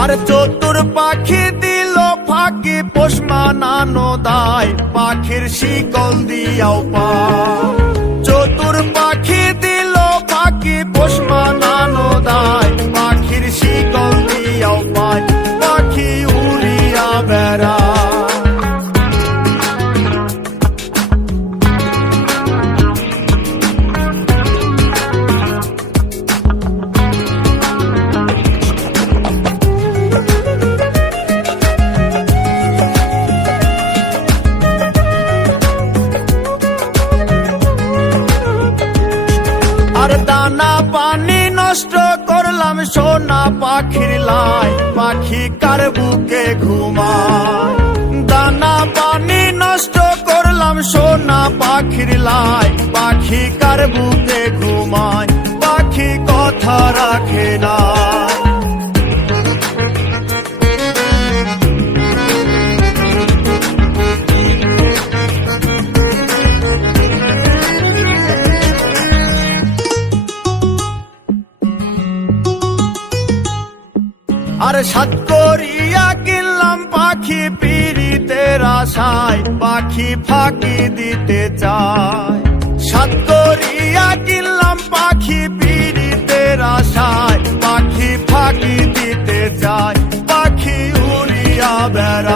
আর চতুর পাখি দিল ফাঁকি পোষ নানো দায়। পাখির শিকল দিয়াও পা দানা পানি নষ্ট করলাম, সোনা পাখির লাই, পাখি কার বুকে ঘুমায়? দানা পানি নষ্ট করলাম, সোনা পাখির লাই, পাখি কার বুকে ঘুমায়? পাখি কথা রাখে না। আর সাত করিয়া কিনলাম পাখি পিড়িতে আশায়, পাখি ফাঁকি দিতে চায়। সাত করিয়া কিনলাম পাখি পিড়িতে আশায়, পাখি ফাঁকি দিতে চায়। পাখি উড়িয়া বেড়ায়।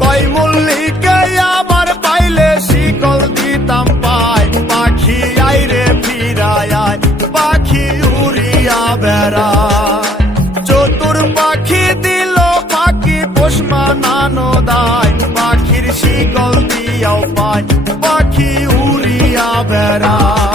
ফিরায়া মল্লিকে আবার পাইলে শিকল দিতাম পাই। পাখি আইরে ফিরায়া পাখি উড়িয়া বেড়ায় চতুর পাখি দিল পাখি পোষ মানানো দায় পাখির শিকল দিয়াও পায় পাখি উড়িয়া বেড়ায়